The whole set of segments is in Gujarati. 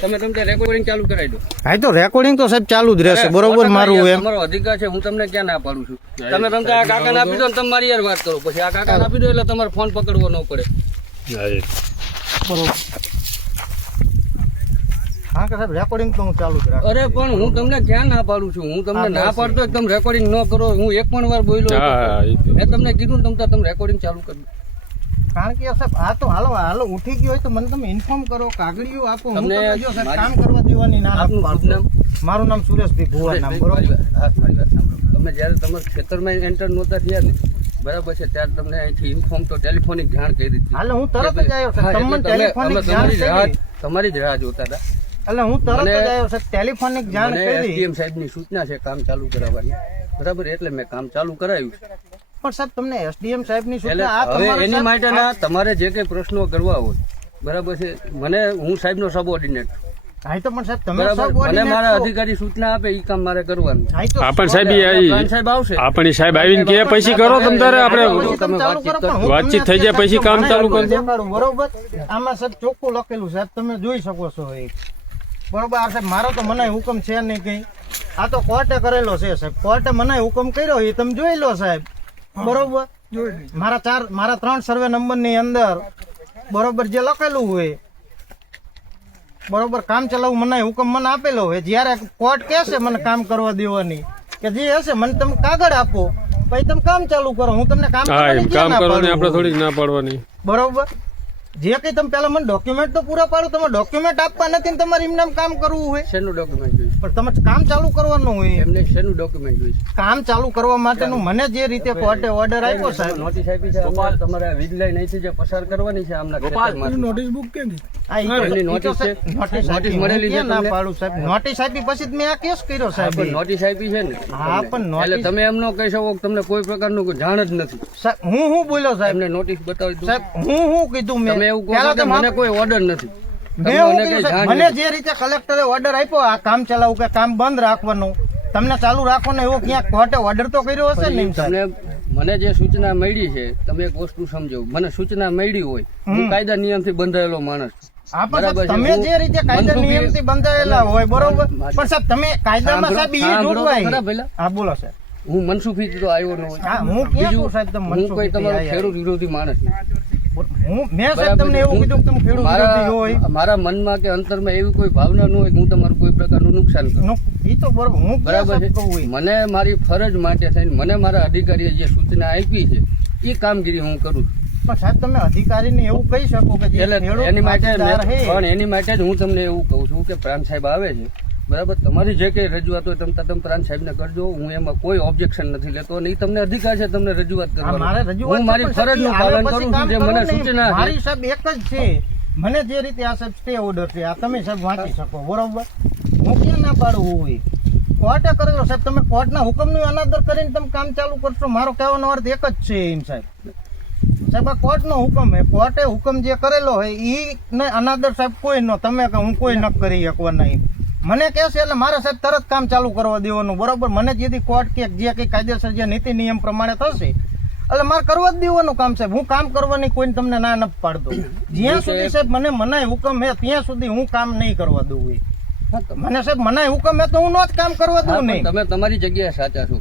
તમે તમને રેકોર્ડિંગ ચાલુ કરાવી દો. હા તો રેકોર્ડિંગ તો સાહેબ ચાલુ જ રહેશે. બરોબર મારું એમ. તમારો અધિકાર છે હું તમને ક્યાં ના પાડું છું? તમે તમને આ કાકાને આપી દો ને તમે મારી યાર વાત કરો. પછી આ કાકાને આપી દો એટલે તમારે ફોન પકડવો ન પડે. બરોબર. હા રેકોર્ડિંગ તો હું ચાલુ જ અરે પણ હું તમને ક્યાં ના પાડું છું? હું તમને ના પાડતો તમે રેકોર્ડિંગ ન કરો. હું એક પણ વાર બોલ્યો મેં તમને કીધું તમે રેકોર્ડિંગ ચાલુ કરી દો. કારણ કે સાહેબ આ તો હાલો હાલો ઉઠી ગયો હોય તો મને તમે ઇન્ફોર્મ કરો કાગળીઓ આપો હું તમને જો સાહેબ કામ કરવા દેવાની ના આપું? મારું નામ સુરેશભાઈ ભુવા નામ બરોબર મારી વાત સાંભળો. તમે જ્યારે તમારા ખેતરમાં એન્ટર નહોતા થયા ને બરાબર છે ત્યારે તમને અહીંથી ઇન્ફોર્મ તો ટેલિફોનિક જાણ કરી હતી. હાલે હું તરત જ આવ્યો સાહેબ તમને તમે- ટેલિફોનિક જાણ કરી. તમારી જ રાહ જોતા હતા. એટલે હું તરત જ આવ્યો સાહેબ ટેલિફોનિક જાણ કરી. એસડીએમ સાહેબની સૂચના છે કામ ચાલુ કરાવવાની. બરાબર એટલે મેં કામ ચાલુ કરાવ્યું પણ સાહેબ તમને એસડીએમ સાહેબની એટલે સૂચના આ એની માટેના તમારે જે કઈ પ્રશ્નો કરવા હોય બરાબર છે? મને હું સાહેબનો સબઓર્ડિનેટ હા તો પણ સાહેબ તમે મને મારા અધિકારી સૂચના આપે એ કામ મારે કરવાનું. આપણ સાહેબ સાહેબ આવશે. આપણી સાહેબ આવીને કે પછી કરો તમ તારે આપણે તમે કરો, વાતચીત થઈ જાય પછી કામ ચાલુ કરી બરોબર? આમાં સાહેબ ચોખ્ખું લખેલું સાહેબ તમે જોઈ શકો છો એ. બરોબર આ સાહેબ મારો તો મને હુકમ છે નહીં કઈ. આ તો કોર્ટે કરેલો છે સાહેબ. કોર્ટે મને હુકમ કર્યો એ તમે જોઈ લો સાહેબ. બરોબર? મારા ચાર મારા ત્રણ સર્વે નંબરની અંદર બરોબર જે લખેલું હોય બરોબર કામ ચલાવવું મને હુકમ મને આપેલો હોય. જ્યારે કોર્ટ કહેશે મને કામ કરવા દેવાની કે જે હશે મને તમે કાગળ આપો પછી તમે કામ ચાલુ કરો. હું તમને કામ કામ કરવાની આપણે? થોડીક ના પાડવાની. બરોબર? જે કઈ તમે પેલા મને ડોક્યુમેન્ટ તો પૂરા પાડો તમે ડોક્યુમેન્ટ આપવા નથી ને તમારે એમને કામ કરવું હોય. શેનું ડોક્યુમેન્ટ જોઈએ? પણ તમે કામ ચાલુ કરવાનું હોય. એમને શેનું ડોક્યુમેન્ટ જોઈએ? કામ ચાલુ કરવા માટેનું મને જે રીતે કોર્ટે ઓર્ડર આપ્યો સાહેબ. નોટિસ આપી છે ગોપાલ તમારે આ વીજ લાઈન અહીંથી જે પસાર કરવાની છે આમના. આ ઈ તો- એમની નોટિસ છે? નોટિસ નોટિસ મળેલી છે ના પાડું સાહેબ? નોટિસ આપી પછી જ મેં આ કેસ કર્યો સાહેબ. નોટિસ આપી છે ને. હા, પણ એટલે તમે એમ ન કહી શકો તમને કોઈ પ્રકારનું જાણ જ નથી. સાહેબ, હું હું બોલ્યો સાહેબ? એમને નોટિસ બતાવી દઉં સાહેબ હું હું કીધું મેં? તમે એવું કહો કે મને કોઈ ઓર્ડર નથી મને. જે રીતે કલેક્ટરે ઓર્ડર આપ્યો આ કામ ચલાવું કે કામ બંધ રાખવાનું તમને ચાલુ રાખવાનું એવો ક્યાંક કોર્ટે ઓર્ડર તો કર્યો હશે ને તમને મને જે સૂચના મળી છે તમે એક વસ્તુ સમજો મને સૂચના મળી હોય હું. કાયદા નિયમથી બંધાયેલો માણસ બરાબર છે. તમે હું જે રીતે કાયદા મનસુખી- નિયમથી બંધાયેલા હોય બરોબર પણ સાહેબ તમે કાયદામાં સાહેબ. હા બોલો સાહેબ હું મનસુખી તો આવ્યો ન હોય હું ક્યાં સાહેબ હું કોઈ તમારો ખેડૂત વિરોધી માણસ. હું મેં સાહેબ તમને એવું કીધું કે તમે ખેડૂત વિરોધી હોય. મારા મનમાં કે અંતરમાં એવી કોઈ ભાવના ન હોય કે હું તમારું કોઈ પ્રકારનું નુકસાન કરું. તો બરોબર. હું બરાબર છે. મને મારી ફરજ માટે થઈને મને મારા અધિકારીએ જે સૂચના આપી છે એ કામગીરી હું કરું છું. પણ સાહેબ તમે અધિકારીને એવું કહી શકો કે એટલે એની માટે પણ એની માટે જ હું તમને એવું કહું છું કે પ્રાંત સાહેબ આવે છે. બરાબર? તમારી જે કંઈ રજૂઆત હોય તમે તદ્દન પ્રાંત સાહેબને કરજો. હું એમાં કોઈ ઓબ્જેક્શન નથી લેતો અને તમને અધિકાર છે તમને રજૂઆત કરવાનો. હું મારી ફરજનું પાલન કરું છું જે મને સૂચના મારી સાહેબ એક જ છે. મને જે રીતે આ સાહેબ સ્ટે ઓર્ડર છે આ તમે સાહેબ વાંચી શકો બરોબર? હું ક્યાં ના પાડું હોય કોર્ટે કરેલો સાહેબ તમે કોર્ટના હુકમનું અનાદર કરીને તમે કામ ચાલુ કરશો. મારો કહેવાનો અર્થ એક જ છે એમ સાહેબ. સાહેબ આ કોર્ટનો હુકમ હે કોર્ટે હુકમ જે કરેલો હોય ને અનાદર સાહેબ કોઈ ન તમે કે હું કોઈ ન કરી શકવા એમ મને કહેશે એટલે મારે સાહેબ તરત કામ ચાલુ કરવા દેવાનું બરોબર? મને જેથી કોર્ટ કે જે કંઈ કાયદેસર જે નીતિ નિયમ પ્રમાણે થશે એટલે મારે કરવા જ દેવાનું કામ સાહેબ. હું કામ કરવાની કોઈને તમને ના ન પાડતો. જ્યાં સુધી સાહેબ મને મનાય હુકમ હે ત્યાં સુધી હું કામ નહીં કરવા દઉં એ. મને સાહેબ મનાય હુકમ હે તો હું નો જ કામ કરવા દઉં નહીં. તમે તમારી જગ્યાએ સાચા છો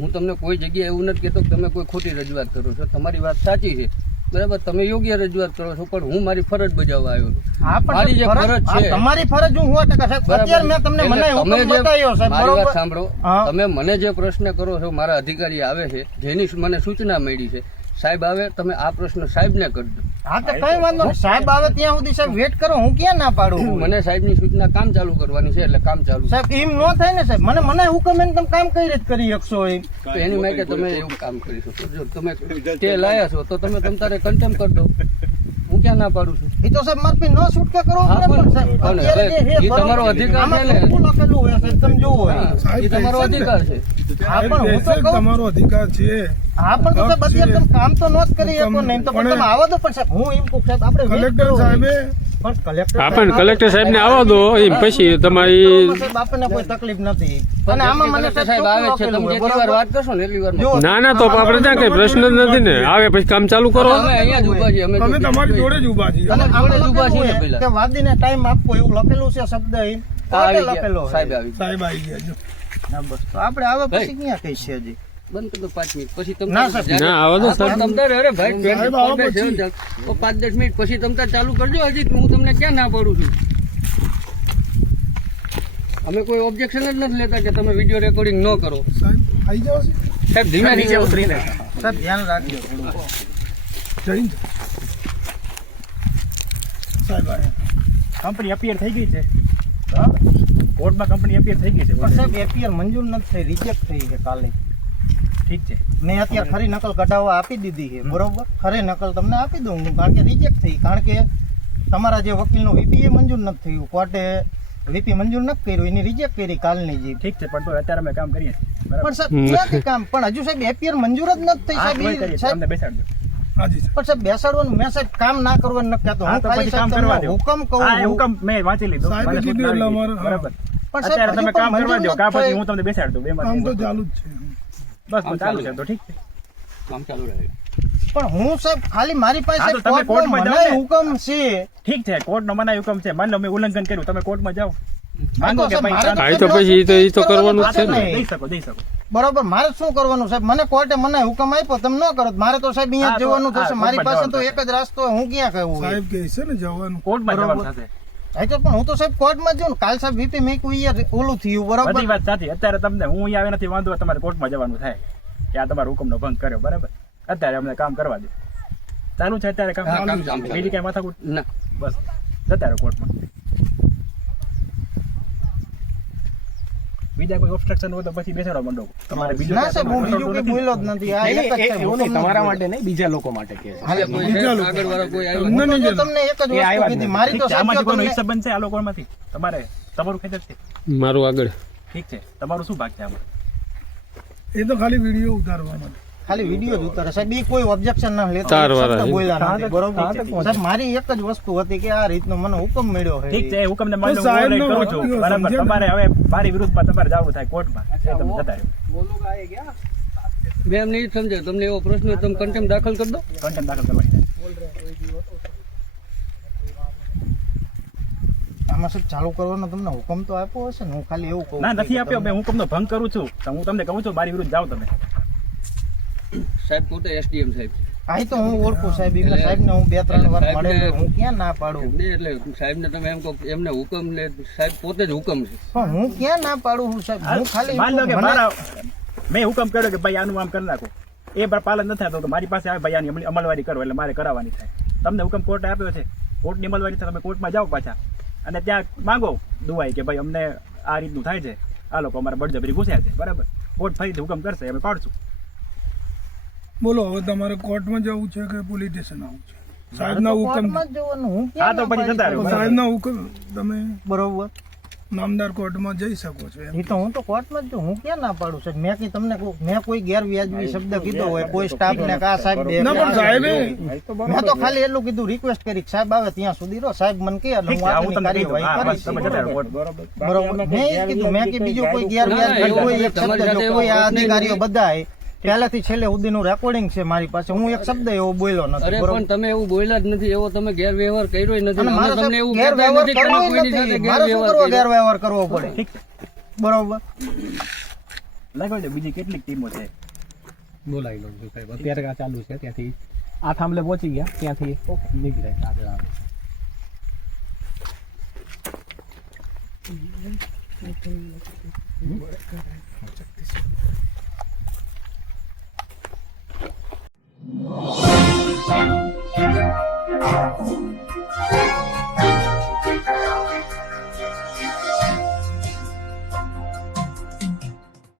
હું તમને કોઈ જગ્યાએ એવું નથી કહેતો કે તમે કોઈ ખોટી રજૂઆત કરો છો. તમારી વાત સાચી છે. બરાબર તમે યોગ્ય રજૂઆત કરો છો પણ હું મારી ફરજ બજાવવા આવ્યો છું. મારી જે ફરજ- છે. તમારી ફરજ હું બરાબર. અત્યારે મેં તમને મનાય હુકમ બતાવ્યો સાહેબ મારી વાત સાંભળો. તમે મને જે પ્રશ્ન કરો છો મારા અધિકારી આવે છે જેની મને સૂચના મળી છે સાહેબ આવે તમે આ પ્રશ્ન સાહેબને કરજો હા તો કઈ વાંધો નહીં. સાહેબ આવે ત્યાં સુધી સાહેબ વેટ કરો હું ક્યાં ના પાડું મને સાહેબની સૂચના કામ ચાલુ કરવાની છે એટલે કામ ચાલુ. સાહેબ એમ નો થાય ને સાહેબ. મને મને હુકમ એને તમે કામ કઈ રીતે કરી શકશો એમ? તો એની માટે તમે એવું કામ કરી શકો. જો તમે તે લાયા છો તો તમે તમ તારે કન્ટેમ કરી દો. હું ક્યાં ના પાડું છું? એ તો સાહેબ મારે પછી ન છૂટકે કરો જે તમારો અધિકાર છે ને. લખેલું હોય સાહેબ તમે જોવો હોય. એ તમારો અધિકાર છે. હા પણ હું તો કહું તમારો અધિકાર છે. હા પણ તો સાહેબ અત્યારે તમે કામ તો નો જ કરી શકો નહીં તો પણ તમે આવો તો પણ સાહેબ હું એમ કહું સાહેબ આપણે કલેક્ટર સાહેબે આપણને કલેક્ટર સાહેબ ને આવવા દો એમ પછી તમારી આપણને કોઈ તકલીફ નથી. અને આમાં મને સાહેબ આવે છે તમે જેટલી વાત કરશો ને એટલી વાર ના ના તો આપણે ત્યાં કઈ પ્રશ્ન જ નથી ને. આવે પછી કામ ચાલુ કરો. અમે અહીંયા જ ઊભા છીએ અમે અમે તમારી જોડે જ ઊભા છીએ. અને જોડે જ ઊભા છીએ ને કે વાદીને ટાઈમ આપવો એવું લખેલું છે શબ્દ એ. આવી લખેલો ગયા સાહેબ આવી ગયા. સાહેબ આવી ગયા જો. હા, બસ. તો આપણે આવે પછી ભાઈ. ક્યાં કઈ છે હજી? બંધ કરી દો પાંચ મિનિટ. પછી તમે ના, સાહેબ. ના આવા દો હા, સાહેબ. તમ તારે અરે ભાઈ સાહેબ, આવો પછી. ઓ, પાંચ દસ મિનિટ પછી તમ તાર ચાલુ કરજો. હજી હું તમને ક્યાં ના પાડું છું? અમે કોઈ ઓબ્જેક્શન જ નથી લેતા કે તમે વીડિયો રેકોર્ડિંગ ન કરો. સાહેબ આવી જાવ સાહેબ ધીમે નીચે ઉતરીને. સાહેબ ધ્યાન રાખજો. થોડું. જઈને સાહેબ કંપની અપિયર થઈ ગઈ છે. કોર્ટમાં કંપની અપિયર થઈ ગઈ છે. પણ સાહેબ એપીઆર મંજૂર નથી થઈ રિજેક્ટ થઈ છે કાલે. ઠીક છે. મેં અત્યારે ખરી નકલ કઢાવવા આપી દીધી છે બરોબર? ખરી નકલ તમને આપી દઉં હું કારણ કે રિજેક્ટ થઈ. કારણ કે તમારા જે વકીલનું વીપી એ મંજૂર નથી થયું. કોર્ટે વીપી મંજૂર નથી કર્યું એની રિજેક્ટ કરી કાલની જે ઠીક છે પણ તો અત્યારે અમે કામ કરીએ પણ સાહેબ ક્યાંથી કામ? પણ હજુ સાહેબ એપીઆર મંજૂર જ નથી થઈ સાહેબ બેસાડજો. પણ સાહેબ બેસાડવાનું મેં સાહેબ કામ ના કરવાનું નથી કહેતો. હું ખાલી કામ કરવા હુકમ કહું. હુકમ મેં વાંચી લીધો. બરાબર પણ સાહેબ તમે કામ કરવા દો. કા પછી હું તમને બેસાડ દઉં કામ તો ચાલુ જ છે. તો ચાલુ છે તો ઠીક છે. કામ ચાલુ રહે. પણ હું સાહેબ ખાલી મારી પાસે તમે કોર્ટમાં જાઓ હુકમ છે. ઠીક છે કોર્ટનો મનાઈ હુકમ છે. માન લો મેં ઉલ્લંઘન કર્યું. તમે કોર્ટમાં જાઓ. માંગો કે ભાઈ તો પછી તો- એ તો કરવાનું છે. ને. દઈ શકો દઈ શકો. બરોબર મારે શું કરવાનું સાહેબ? મને કોર્ટે મને હુકમ આપ્યો તમે ન કરો. મારે તો સાહેબ અહીંયા જવાનું થશે. મારી પાસે તો એક જ રસ્તો હું ક્યાં કહું સાહેબ કહે છે ને જવાનું. કોર્ટમાં જવાનું થશે. હા, તો પણ હું તો સાહેબ કોર્ટમાં જ જાઉં કાલ સાહેબ વીપી મેં કોઈ યાર ઓલું થયું બરોબર? બધી વાત સાચી. અત્યારે તમને હું અહીંયા આવે નથી વાંધો તમારે કોર્ટમાં જવાનું થાય. કે આ તમારો હુકમનો ભંગ કર્યો બરાબર? અત્યારે અમને કામ કરવા દો. ચાલુ છે અત્યારે કામ. બીજી કઈ માથાકૂટ? ના. બસ. જતા રહો કોર્ટમાં. બીજા કોઈ ઓબ્સ્ટ્રક્શન હોય તો પછી બેસાડો મંડો તમારે બીજું ના સાહેબ હું બીજું કઈ બોલ્યો જ નથી. આ એક જ છે એવું નહીં તમારા માટે નહીં બીજા લોકો માટે કે છે. હાલે, બીજા લોકો. આગળ વાળા કોઈ આવ્યો તમને નહીં તમને એક જ વસ્તુ કીધી. મારી તો આમાંથી જો કોઈનો હિસ્સો બનશે આ લોકોમાંથી. તમારે તમારું ખેતર છે? મારું આગળ. ઠીક છે તમારું શું ભાગ છે આમાં? એ તો ખાલી વીડિયો ઉતારવા માટે. ખાલી વીડિયો જ ઉતારે સાહેબ એ કોઈ ઓબ્જેક્શન ના છે. બોલ્યા નથી બરોબર સાહેબ મારી એક જ વસ્તુ હતી કે આ રીતનો મને હુકમ મળ્યો છે ઠીક છે હુકમ ને override કરું છું. બરાબર તમારે હવે મારી વિરુદ્ધમાં તમારે જવું થાય કોર્ટમાં. તમે જતા રહ્યો મેં એમને એ સમજાય તમને એવો પ્રશ્ન તમે કન્ટેમ દાખલ કરી દો. કન્ટેમ દાખલ કરવાની આમાં શું ચાલુ કરવાનો તમને હુકમ તો આપ્યો હશે ને? હું ખાલી એવું કહું ના નથી આપ્યો. મેં હુકમનો ભંગ કરું છું. તો હું તમને કહું છું મારી વિરુદ્ધ જાઓ તમે. સાહેબ પોતે એસડીએમ સાહેબ આઈ તો હું ઓળખું સાહેબ એમને એટલે- સાહેબ ને હું બે ત્રણ વાર મળેલો હું ક્યાં ના પાડું? ને એટલે સાહેબને તમે એમ કહો એમને હુકમ ને સાહેબ પોતે જ હુકમ છે. પણ હું ક્યાં ના પાડું હું સાહેબ? હું ખાલી માન લો કે મારા મેં હુકમ કર્યો કે ભાઈ આનું આમ કરી નાખો. એ પાલન ન થાય તો મારી પાસે આવે ભાઈ આની અમલ- અમલવારી કરો એટલે મારે કરાવવાની થાય. તમને હુકમ કોર્ટે આપ્યો છે. કોર્ટની અમલવારી થાય તમે કોર્ટમાં જાઓ પાછા. અને ત્યાં માંગો દુવાઈ કે ભાઈ અમને આ રીતનું થાય છે. આ લોકો અમારા બળજબરી ઘૂસ્યા છે. બરાબર? કોર્ટ ફરીથી હુકમ કરશે અમે પાડશું. બોલો હવે તમારે કોર્ટમાં જવું છે કે પોલીસ સ્ટેશન આવવું છે? સાહેબના હુકમ કોર્ટમાં જ જવાનું હું તો પછી જતા રહો. સાહેબના હુકમ તમે બરોબર. નામદાર કોર્ટમાં જઈ શકો છો એ તો હું તો કોર્ટમાં જ હું ક્યાં ના પાડું છું મેં કી તમને કહું- મેં કોઈ ગેરવ્યાજબી શબ્દ કીધો હોય કોઈ સ્ટાફ ને કા સાહેબ બે ના પણ સાહેબ મેં તો ખાલી એટલું કીધું રિક્વેસ્ટ કરી સાહેબ આવે ત્યાં સુધી રહો. સાહેબ મને ઠીક હું આગળની તમને કહી હા કાર્યવાહી બસ તમે જતા રહો કરીશ બરોબર. મેં કીધું મેં કે બીજું કોઈ ગેરવ્યાજ ના, ના, એવું કોઈ એક શબ્દ કોઈ આ અધિકારીઓ બધાય પહેલાથી છેલ્લે સુધીનું રેકોર્ડિંગ છે મારી પાસે. હું એક શબ્દ એવો બોલ્યો નથી અરે પણ તમે એવું બોલ્યા જ નથી. એવો તમે ગેરવ્યવહાર કર્યો નથી. અમે મારે તમને એવું ગેરવ્યવહાર કરવો નથી. મારે શું કરવો? ગેરવ્યવહાર કરવો પડે. બરોબર? લાગ્યો છે બીજી કેટલીક ટીમો છે? બોલાવી લો સાહેબ. અત્યારે આ ચાલુ છે ત્યાંથી. આ થાંભલે પહોંચી ગયા ત્યાંથી. નીકળે આગળ આવે.